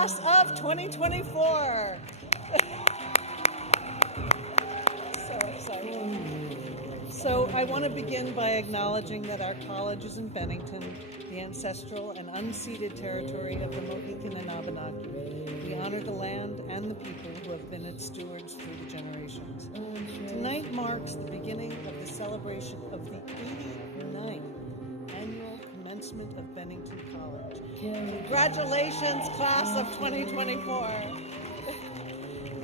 class of 2024. So exciting. So I want to begin by acknowledging that our college is in Bennington, the ancestral and unceded territory of the Mohican and Abenaki. We honor the land and the people who have been its stewards through the generations. Tonight marks the beginning of the celebration of the 89th annual commencement of Bennington College. Congratulations, class of 2024.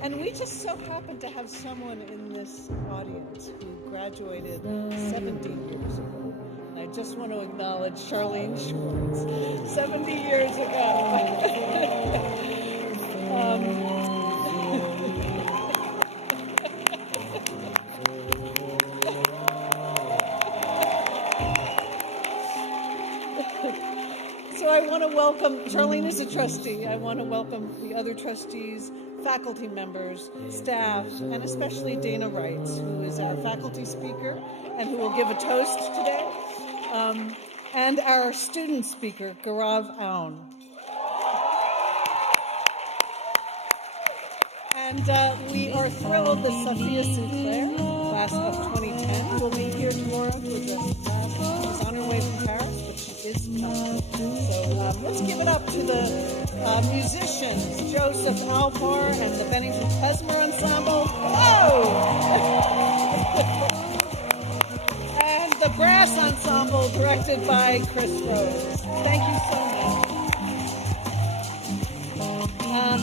And we just so happen to have someone in this audience who graduated 17 years ago. And I just want to acknowledge Charlene Schwartz, 70 years ago. So I want to welcome, Charlene is a trustee. I want to welcome the other trustees, faculty members, staff, and especially Dana Reitz, who is our faculty speaker and who will give a toast today, and our student speaker, Gaurav Aung. And we are thrilled that Sophia Sinclair, class of 2010, will be here tomorrow to address the class. She's on her way from Paris, but she is coming. So let's give it up to the musicians, Joseph Alpar and the Bennington Klezmer Ensemble. Whoa! And the brass ensemble directed by Chris Rose. Thank you so much.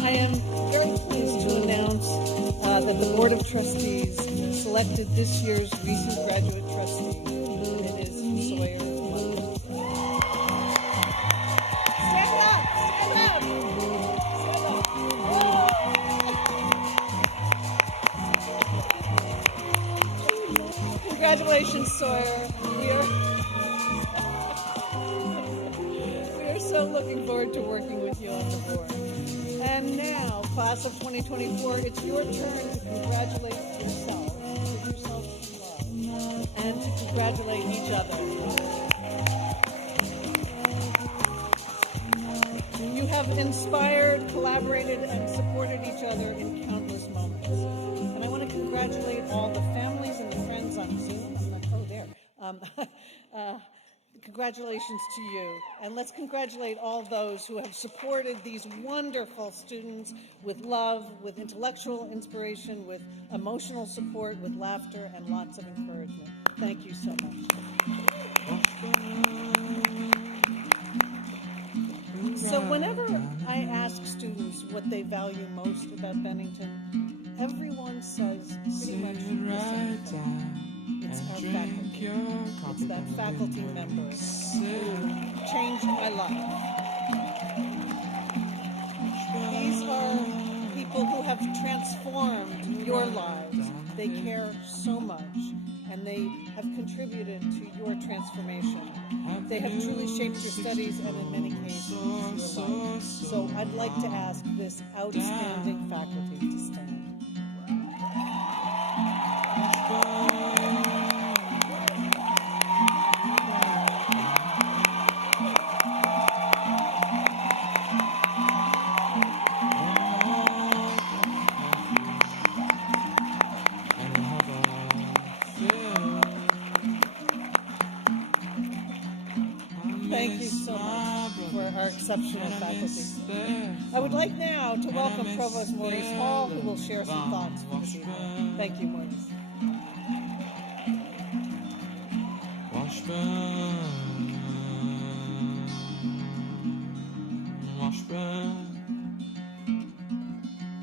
I am very pleased to announce that the Board of Trustees selected this year's recent graduate trustee. It is Sawyer Monk. Stand up! Stand up! Congratulations, Sawyer. We are so looking forward to working with you on the board. And now, class of 2024, it's your turn to congratulate yourself, give yourself some love, and to congratulate each other. You have inspired, collaborated, and supported each other in countless moments. And I want to congratulate all the families and the friends on Zoom. I'm like, oh, there. Congratulations to you. And let's congratulate all those who have supported these wonderful students with love, with intellectual inspiration, with emotional support, with laughter, and lots of encouragement. Thank you so much. So whenever I ask students what they value most about Bennington, everyone says pretty much the same thing. It's our faculty. It's that faculty member who changed my life. These are people who have transformed your lives. They care so much, and they have contributed to your transformation. They have truly shaped your studies and, in many cases, your life. So I'd like to ask this outstanding faculty to stand. Thank you so much for our exceptional faculty. I would like now to welcome Provost Maurice Hall, who will share some thoughts for this evening. Thank you, Maurice.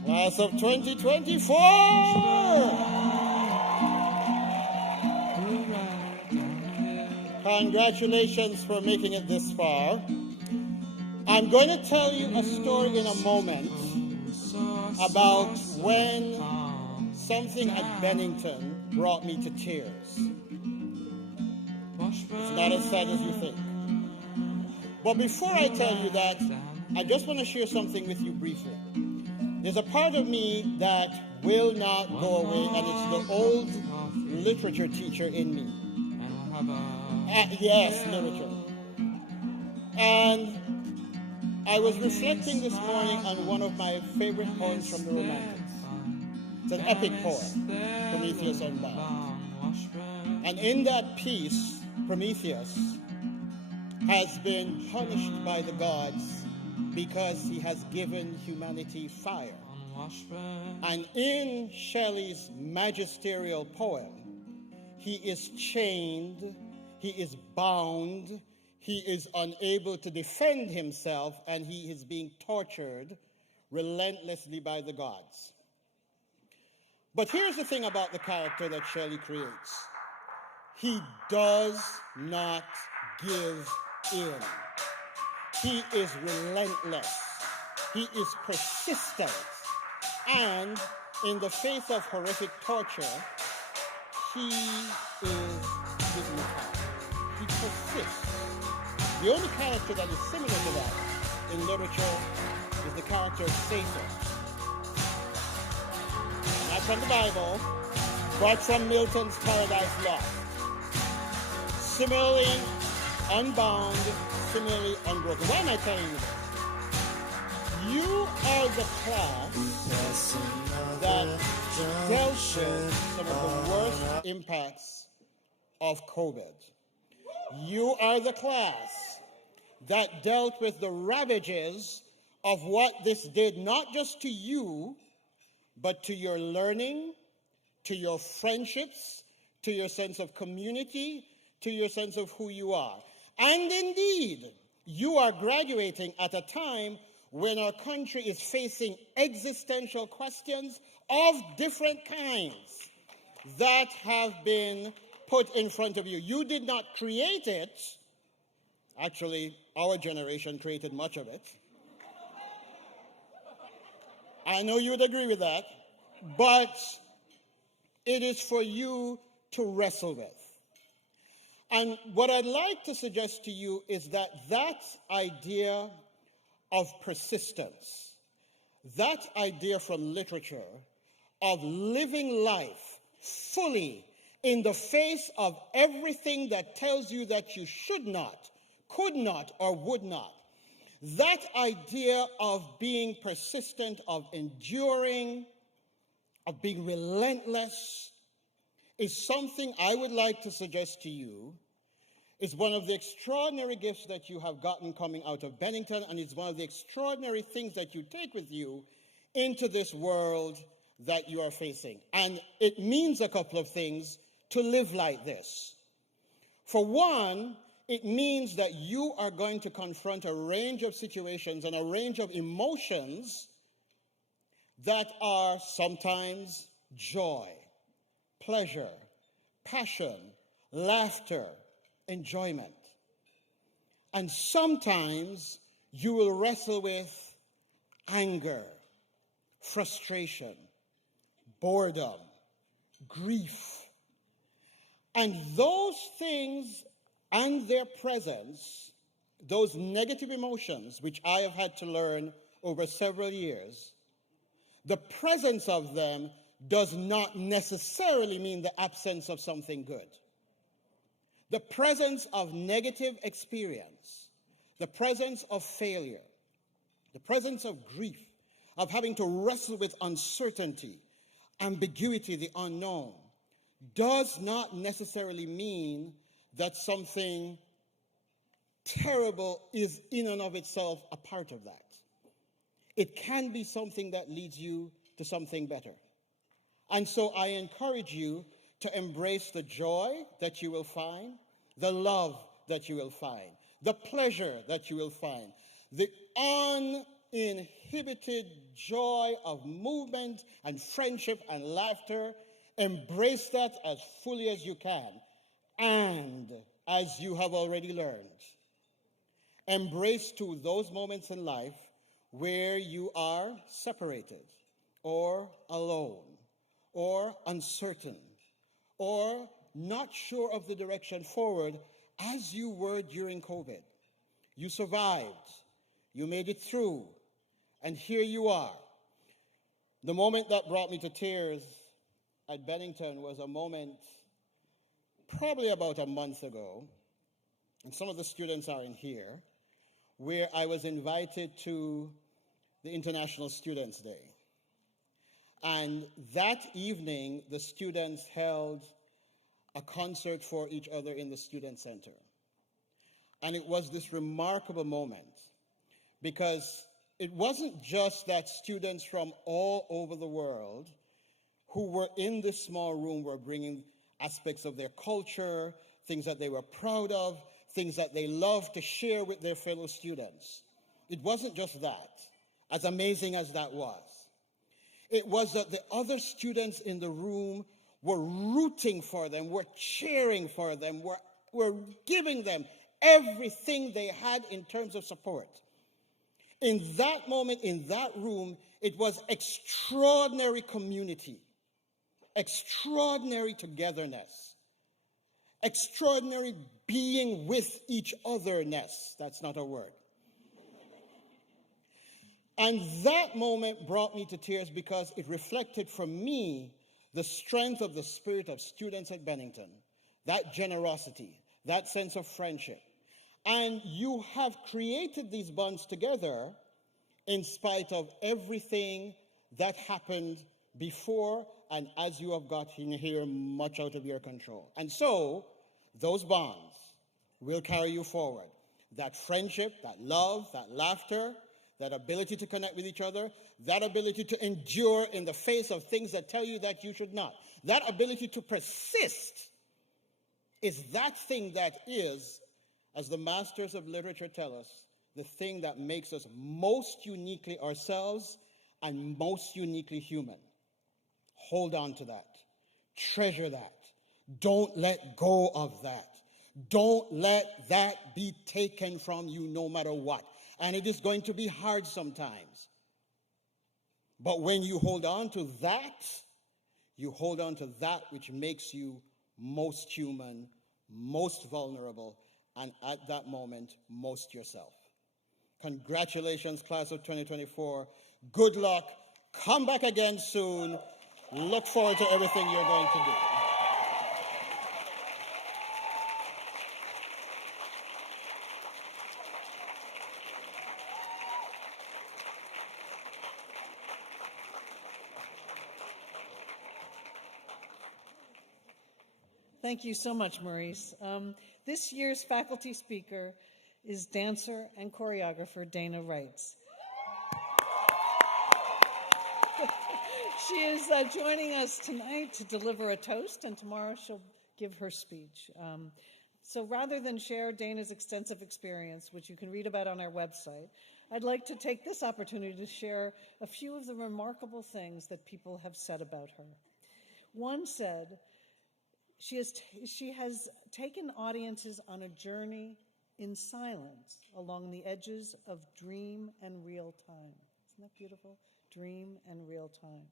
Class of 2024! Congratulations for making it this far. I'm going to tell you a story in a moment about when something at Bennington brought me to tears. It's not as sad as you think. But before I tell you that, I just want to share something with you briefly. There's a part of me that will not go away, and it's the old literature teacher in me. Yes, literature. And I was reflecting this morning on one of my favorite poems from the Romantics. It's an epic poem, Prometheus Unbound. And in that piece, Prometheus has been punished by the gods because he has given humanity fire. And in Shelley's magisterial poem, he is chained, he is bound, he is unable to defend himself, and he is being tortured relentlessly by the gods. But here's the thing about the character that Shelley creates. He does not give in. He is relentless. He is persistent. And in the face of horrific torture, he is dignified. He persists. The only character that is similar to that in literature is the character of Satan. Not from the Bible, but from Milton's Paradise Lost. Similarly unbound, similarly unbroken. Why am I telling you this? You are the class that dealt with some of the worst impacts of COVID. You are the class that dealt with the ravages of what this did, not just to you, but to your learning, to your friendships, to your sense of community, to your sense of who you are. And indeed, you are graduating at a time when our country is facing existential questions of different kinds that have been put in front of you. You did not create it. Actually, our generation created much of it. I know you would agree with that, but it is for you to wrestle with. And what I'd like to suggest to you is that that idea of persistence, that idea from literature of living life fully in the face of everything that tells you that you should not, could not, or would not, that idea of being persistent, of enduring, of being relentless, is something I would like to suggest to you is one of the extraordinary gifts that you have gotten coming out of Bennington, and it's one of the extraordinary things that you take with you into this world that you are facing. And it means a couple of things to live like this. For one, it means that you are going to confront a range of situations and a range of emotions that are sometimes joy, pleasure, passion, laughter, enjoyment. And sometimes you will wrestle with anger, frustration, boredom, grief. And those things and their presence, those negative emotions, which I have had to learn over several years, the presence of them does not necessarily mean the absence of something good. The presence of negative experience, the presence of failure, the presence of grief, of having to wrestle with uncertainty, ambiguity, the unknown, does not necessarily mean that something terrible is in and of itself a part of that. It can be something that leads you to something better. And so I encourage you to embrace the joy that you will find, the love that you will find, the pleasure that you will find, the uninhibited joy of movement and friendship and laughter. Embrace that as fully as you can. And as you have already learned, embrace too those moments in life where you are separated or alone or uncertain or not sure of the direction forward, as you were during COVID. You survived. You made it through. And here you are. The moment that brought me to tears at Bennington was a moment probably about a month ago, and some of the students are in here, where I was invited to the International Students' Day. And that evening, the students held a concert for each other in the Student Center. And it was this remarkable moment because it wasn't just that students from all over the world who were in this small room were bringing aspects of their culture, things that they were proud of, things that they loved to share with their fellow students. It wasn't just that, as amazing as that was. It was that the other students in the room were rooting for them, were cheering for them, were giving them everything they had in terms of support. In that moment, in that room, it was extraordinary community, extraordinary togetherness, extraordinary being with each otherness. That's not a word. And that moment brought me to tears because it reflected for me the strength of the spirit of students at Bennington, that generosity, that sense of friendship. And you have created these bonds together in spite of everything that happened before and as you have gotten here much out of your control. And so, those bonds will carry you forward. That friendship, that love, that laughter, that ability to connect with each other, that ability to endure in the face of things that tell you that you should not, that ability to persist is that thing that is, as the masters of literature tell us, the thing that makes us most uniquely ourselves and most uniquely human. Hold on to that. Treasure that. Don't let go of that. Don't let that be taken from you no matter what. And it is going to be hard sometimes. But when you hold on to that, you hold on to that which makes you most human, most vulnerable, and at that moment, most yourself. Congratulations, class of 2024. Good luck. Come back again soon. Look forward to everything you're going to do. Thank you so much, Maurice. This year's faculty speaker is dancer and choreographer Dana Reitz. She is joining us tonight to deliver a toast, and tomorrow she'll give her speech. So rather than share Dana's extensive experience, which you can read about on our website, I'd like to take this opportunity to share a few of the remarkable things that people have said about her. One said, she has taken audiences on a journey in silence along the edges of dream and real time. Isn't that beautiful? Dream and real time.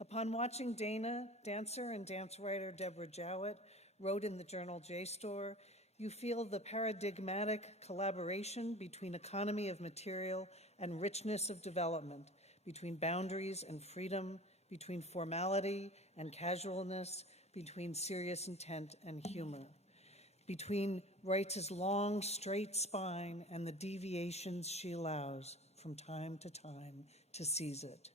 Upon watching Dana, dancer and dance writer Deborah Jowett wrote in the journal JSTOR, you feel the paradigmatic collaboration between economy of material and richness of development, between boundaries and freedom, between formality and casualness, between serious intent and humor, between Reitz's long, straight spine and the deviations she allows from time to time to seize it.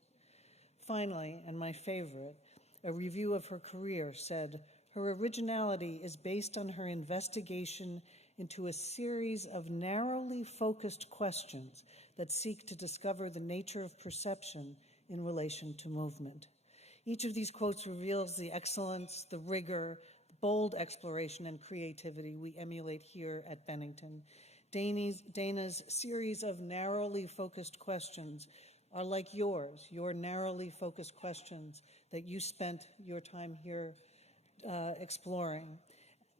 Finally, and my favorite, a review of her career said, her originality is based on her investigation into a series of narrowly focused questions that seek to discover the nature of perception in relation to movement. Each of these quotes reveals the excellence, the rigor, bold exploration, and creativity we emulate here at Bennington. Dana's series of narrowly focused questions are like yours, your narrowly focused questions that you spent your time here exploring,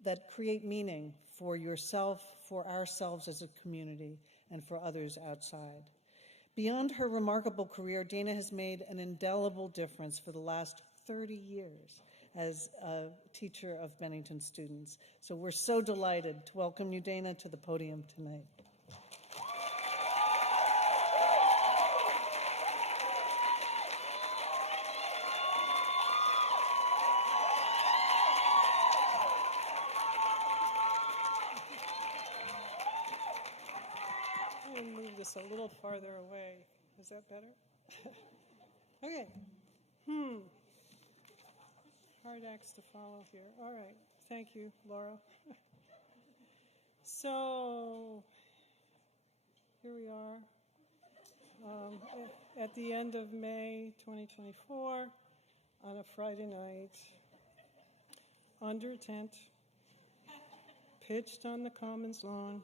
that create meaning for yourself, for ourselves as a community, and for others outside. Beyond her remarkable career, Dana has made an indelible difference for the last 30 years as a teacher of Bennington students. So we're so delighted to welcome you, Dana, to the podium tonight. this a little farther away. Is that better? Okay. Hard acts to follow here. All right. Thank you, Laura. So, here we are at the end of May 2024 on a Friday night under a tent, pitched on the Commons lawn,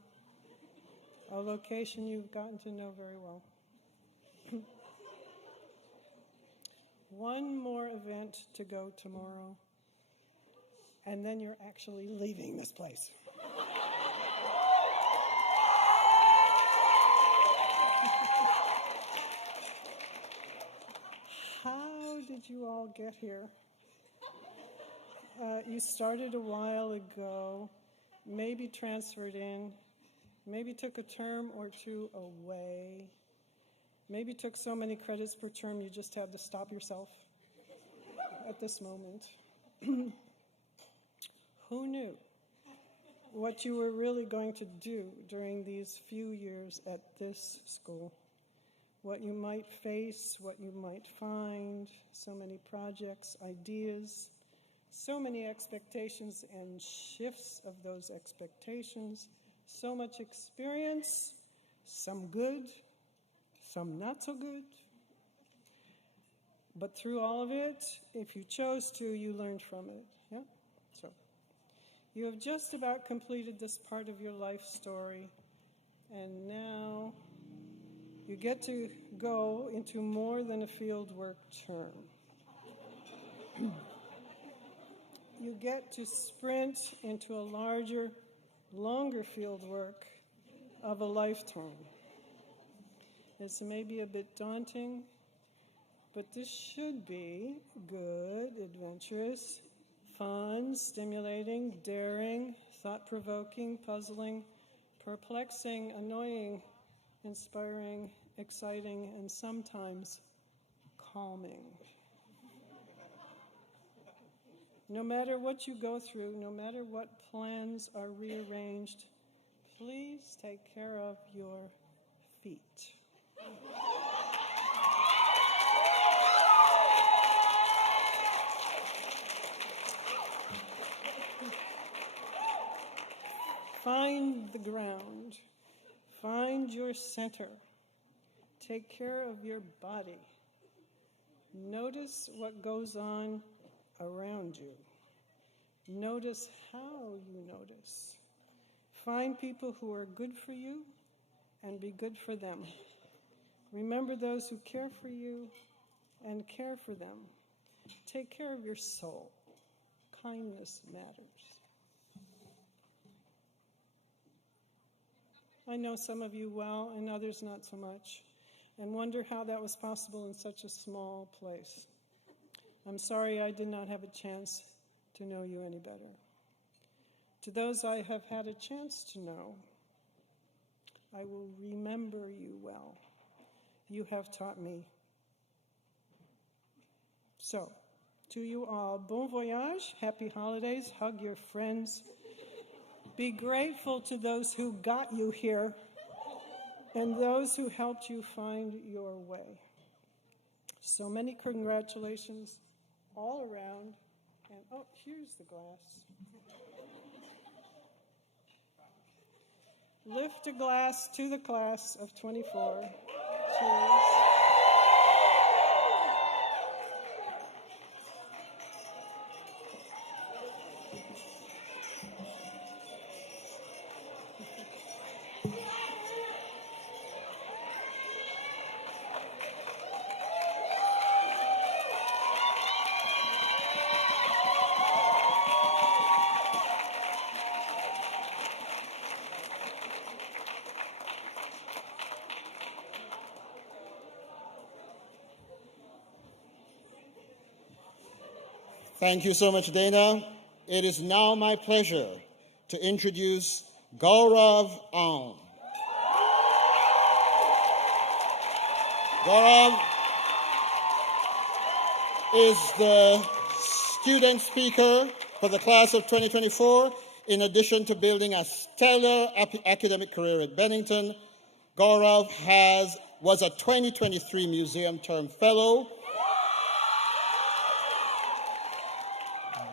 a location you've gotten to know very well. One more event to go tomorrow, and then you're actually leaving this place. How did you all get here? You started a while ago, maybe transferred in, maybe took a term or two away, maybe took so many credits per term you just had to stop yourself at this moment. Who knew what you were really going to do during these few years at this school? What you might face, what you might find, so many projects, ideas, so many expectations and shifts of those expectations, so much experience, some good, some not so good. But through all of it, if you chose to, you learned from it. Yeah? So, you have just about completed this part of your life story, and now you get to go into more than a fieldwork term. You get to sprint into a larger, longer fieldwork of a lifetime. This may be a bit daunting, but this should be good, adventurous, fun, stimulating, daring, thought-provoking, puzzling, perplexing, annoying, inspiring, exciting, and sometimes calming. No matter what you go through, no matter what plans are rearranged, please take care of your feet. Find the ground. Find your center. Take care of your body. Notice what goes on around you. Notice how you notice. Find people who are good for you and be good for them. Remember those who care for you and care for them. Take care of your soul. Kindness matters. I know some of you well and others not so much, and wonder how that was possible in such a small place. I'm sorry I did not have a chance to know you any better. To those I have had a chance to know, I will remember you well. You have taught me. So, to you all, bon voyage, happy holidays, hug your friends. Be grateful to those who got you here and those who helped you find your way. So many congratulations all around. And oh, here's the glass. Lift a glass to the class of 24. Cheers. Thank you so much, Dana. It is now my pleasure to introduce Gaurav Aung. Gaurav is the student speaker for the class of 2024. In addition to building a stellar academic career at Bennington, Gaurav was a 2023 Museum Term Fellow,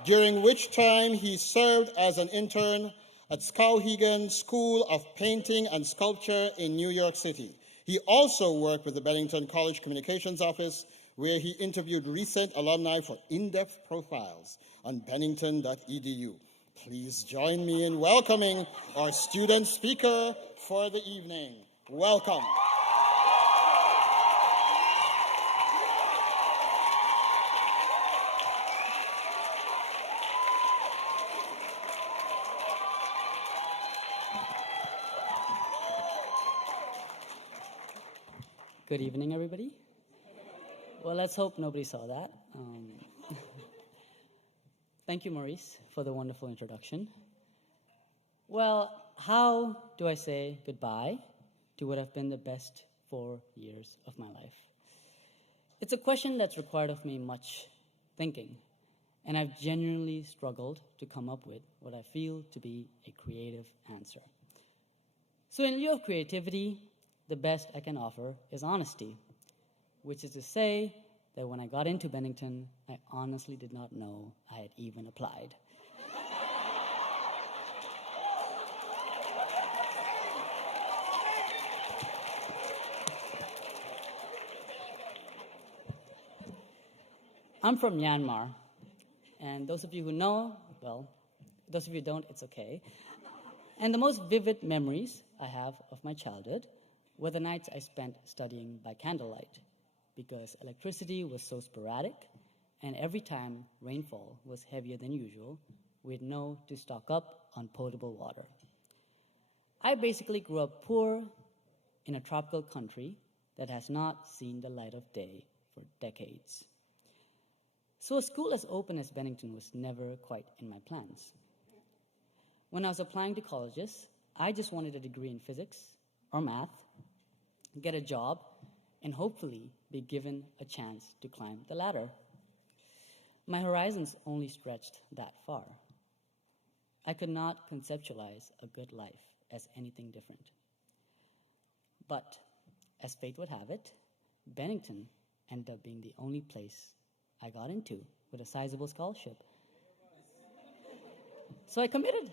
during which time he served as an intern at Skowhegan School of Painting and Sculpture in New York City. He also worked with the Bennington College Communications Office, where he interviewed recent alumni for in-depth profiles on bennington.edu. Please join me in welcoming our student speaker for the evening. Welcome. Good evening, everybody. Well, let's hope nobody saw that. Thank you, Maurice, for the wonderful introduction. Well, how do I say goodbye to what have been the best 4 years of my life? It's a question that's required of me much thinking, and I've genuinely struggled to come up with what I feel to be a creative answer. So in lieu of creativity, the best I can offer is honesty, which is to say that when I got into Bennington, I honestly did not know I had even applied. I'm from Myanmar, and those of you who know, well, those of you who don't, it's okay. And the most vivid memories I have of my childhood were the nights I spent studying by candlelight, because electricity was so sporadic, and every time rainfall was heavier than usual, we'd know to stock up on potable water. I basically grew up poor in a tropical country that has not seen the light of day for decades. So a school as open as Bennington was never quite in my plans. When I was applying to colleges, I just wanted a degree in physics or math, get a job, and hopefully be given a chance to climb the ladder. My horizons only stretched that far. I could not conceptualize a good life as anything different. But, as fate would have it, Bennington ended up being the only place I got into with a sizable scholarship. So I committed.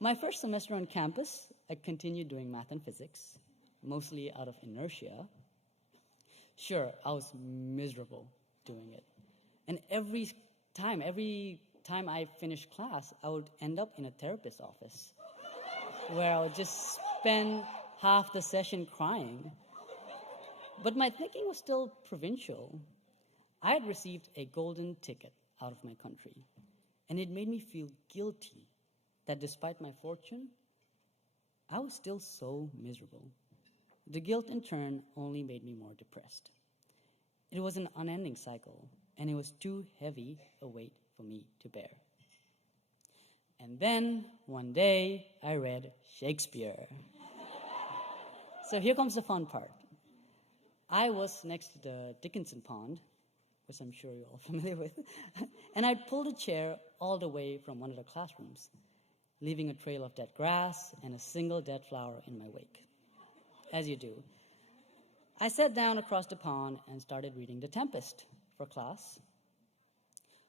My first semester on campus, I continued doing math and physics, mostly out of inertia. Sure, I was miserable doing it. And every time I finished class, I would end up in a therapist's office where I would just spend half the session crying. But my thinking was still provincial. I had received a golden ticket out of my country, and it made me feel guilty that despite my fortune, I was still so miserable. The guilt, in turn, only made me more depressed. It was an unending cycle, and it was too heavy a weight for me to bear. And then, one day, I read Shakespeare. So here comes the fun part. I was next to the Dickinson Pond, which I'm sure you're all familiar with, and I pulled a chair all the way from one of the classrooms, leaving a trail of dead grass and a single dead flower in my wake, as you do. I sat down across the pond and started reading The Tempest for class.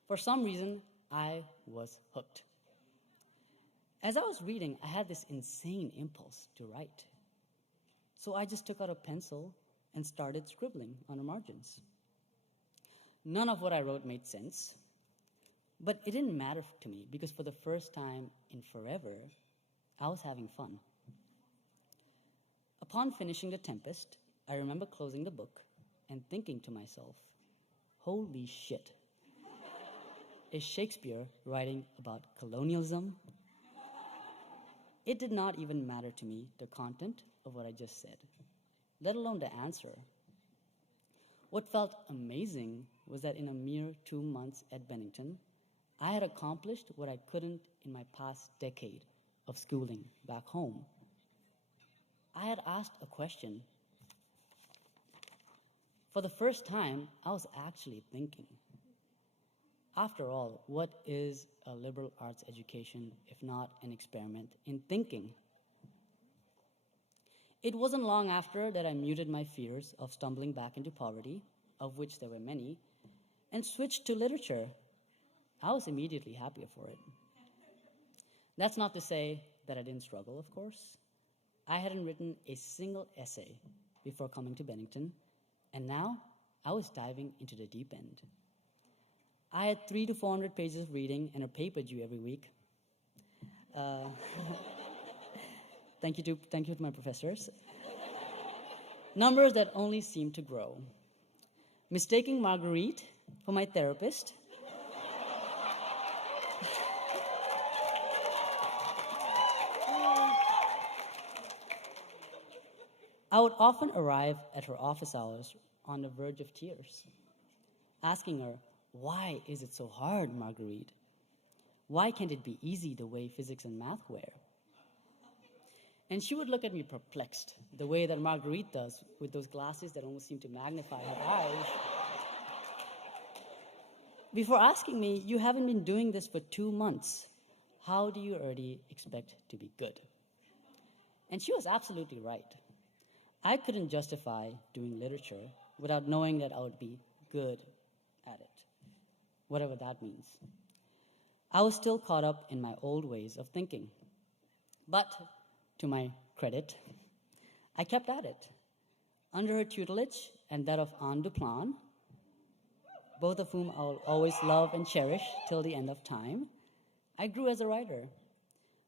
For some reason, I was hooked. As I was reading, I had this insane impulse to write. So I just took out a pencil and started scribbling on the margins. None of what I wrote made sense, but it didn't matter to me because for the first time in forever, I was having fun. Upon finishing The Tempest, I remember closing the book and thinking to myself, holy shit, is Shakespeare writing about colonialism? It did not even matter to me the content of what I just said, let alone the answer. What felt amazing was that in a mere 2 months at Bennington, I had accomplished what I couldn't in my past decade of schooling back home. I had asked a question. For the first time, I was actually thinking. After all, what is a liberal arts education if not an experiment in thinking? It wasn't long after that I muted my fears of stumbling back into poverty, of which there were many, and switched to literature. I was immediately happier for it. That's not to say that I didn't struggle, of course. I hadn't written a single essay before coming to Bennington, and now I was diving into the deep end. I had 300 to 400 pages of reading and a paper due every week. Thank you to my professors. Numbers that only seemed to grow. Mistaking Marguerite for my therapist. I would often arrive at her office hours on the verge of tears, asking her, "Why is it so hard, Marguerite? Why can't it be easy the way physics and math were?" And she would look at me perplexed, the way that Marguerite does, with those glasses that almost seem to magnify her eyes. Before asking me, "You haven't been doing this for 2 months. How do you already expect to be good?" And she was absolutely right. I couldn't justify doing literature without knowing that I would be good at it, whatever that means. I was still caught up in my old ways of thinking. But, to my credit, I kept at it. Under her tutelage and that of Anne Duplan, both of whom I'll always love and cherish till the end of time, I grew as a writer.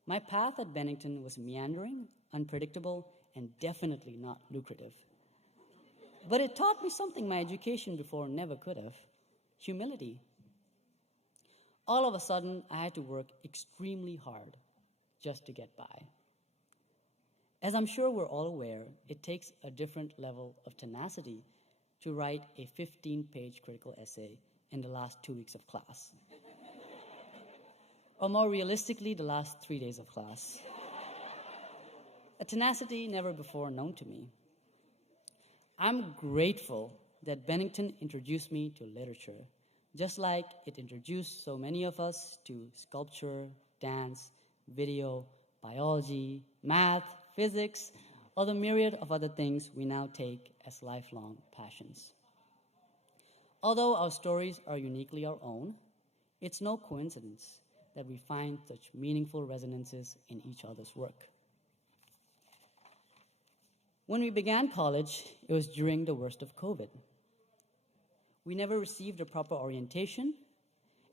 My path at Bennington was meandering, unpredictable, and definitely not lucrative. But it taught me something my education before never could have: humility. All of a sudden, I had to work extremely hard just to get by. As I'm sure we're all aware, it takes a different level of tenacity to write a 15-page critical essay in the last 2 weeks of class. Or more realistically, the last 3 days of class. A tenacity never before known to me. I'm grateful that Bennington introduced me to literature, just like it introduced so many of us to sculpture, dance, video, biology, math, physics, or the myriad of other things we now take as lifelong passions. Although our stories are uniquely our own, it's no coincidence that we find such meaningful resonances in each other's work. When we began college, it was during the worst of COVID. We never received a proper orientation,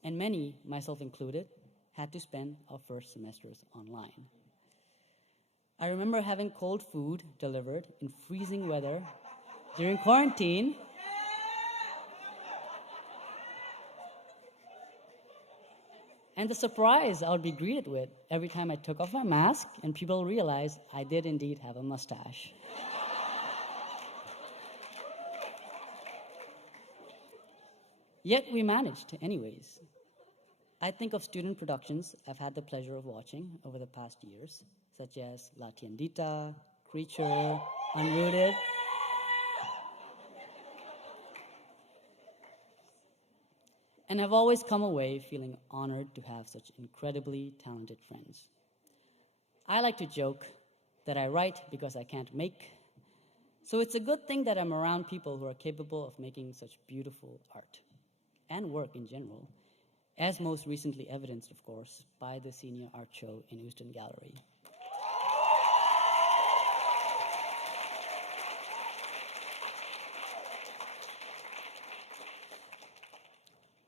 and many, myself included, had to spend our first semesters online. I remember having cold food delivered in freezing weather during quarantine, and the surprise I would be greeted with every time I took off my mask and people realized I did indeed have a mustache. Yet we managed anyways. I think of student productions I've had the pleasure of watching over the past years, such as La Tiendita, Creature, Unrooted. And I've always come away feeling honored to have such incredibly talented friends. I like to joke that I write because I can't make, so it's a good thing that I'm around people who are capable of making such beautiful art and work in general, as most recently evidenced, of course, by the senior art show in Houston Gallery.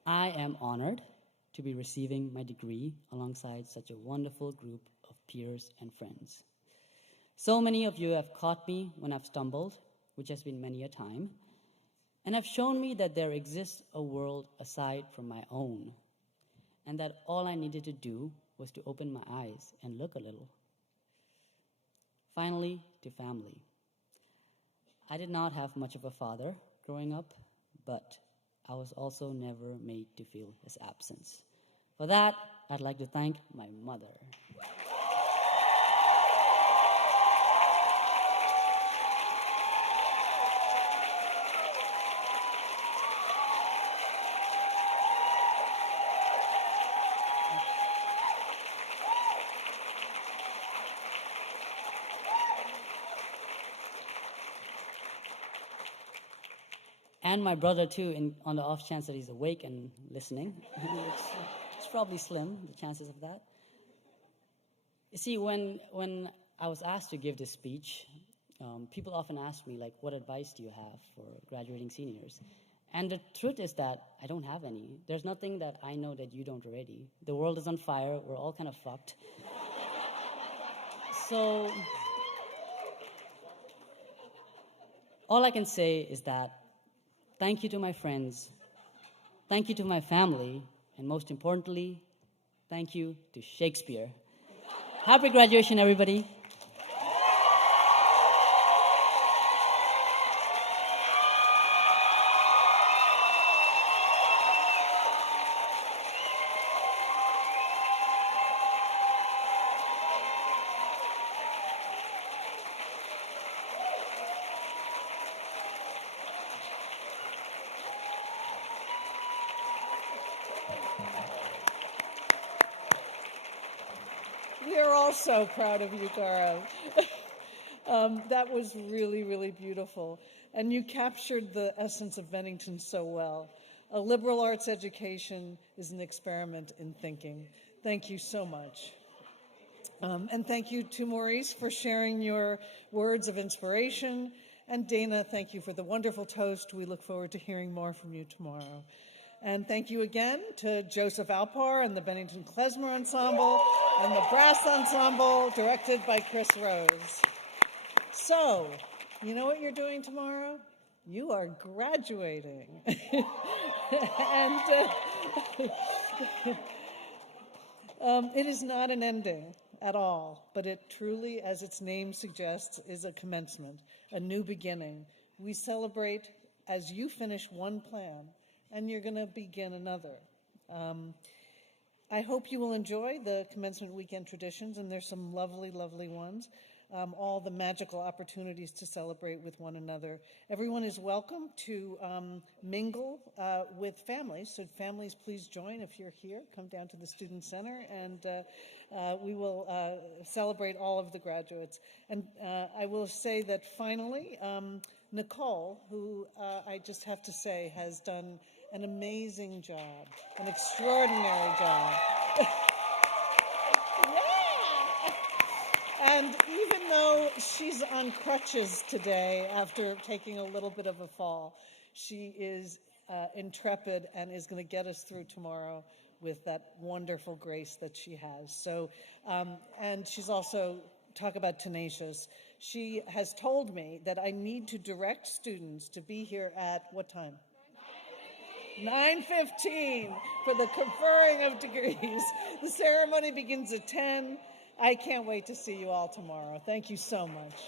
I am honored to be receiving my degree alongside such a wonderful group of peers and friends. So many of you have caught me when I've stumbled, which has been many a time, and have shown me that there exists a world aside from my own, and that all I needed to do was to open my eyes and look a little. Finally, to family. I did not have much of a father growing up, but I was also never made to feel his absence. For that, I'd like to thank my mother. and my brother too, on the off chance that he's awake and listening. It's probably slim, the chances of that. You see, when I was asked to give this speech, people often ask me, like, what advice do you have for graduating seniors? And the truth is that I don't have any. There's nothing that I know that you don't already. The world is on fire. We're all kind of fucked. So all I can say is that thank you to my friends, thank you to my family, and most importantly, thank you to Shakespeare. Happy graduation, everybody. We are all so proud of you, Gaurav. That was really, really beautiful. And you captured the essence of Bennington so well. A liberal arts education is an experiment in thinking. Thank you so much. And thank you to Maurice for sharing your words of inspiration. And Dana, thank you for the wonderful toast. We look forward to hearing more from you tomorrow. And thank you again to Joseph Alpar and the Bennington Klezmer Ensemble and the Brass Ensemble, directed by Chris Rose. So, you know what you're doing tomorrow? You are graduating. And it is not an ending at all, but it truly, as its name suggests, is a commencement, a new beginning. We celebrate as you finish one plan, and you're going to begin another. I hope you will enjoy the commencement weekend traditions, and there's some lovely, lovely ones. All the magical opportunities to celebrate with one another. Everyone is welcome to mingle with families. So families, please join if you're here. Come down to the Student Center, and we will celebrate all of the graduates. And I will say that finally, Nicole, who I just have to say has done an amazing job, an extraordinary job. And even though she's on crutches today after taking a little bit of a fall, she is intrepid and is going to get us through tomorrow with that wonderful grace that she has. So, and she's also, talk about tenacious. She has told me that I need to direct students to be here at what time? 9:15 for the conferring of degrees. The ceremony begins at 10. I can't wait to see you all tomorrow. Thank you so much.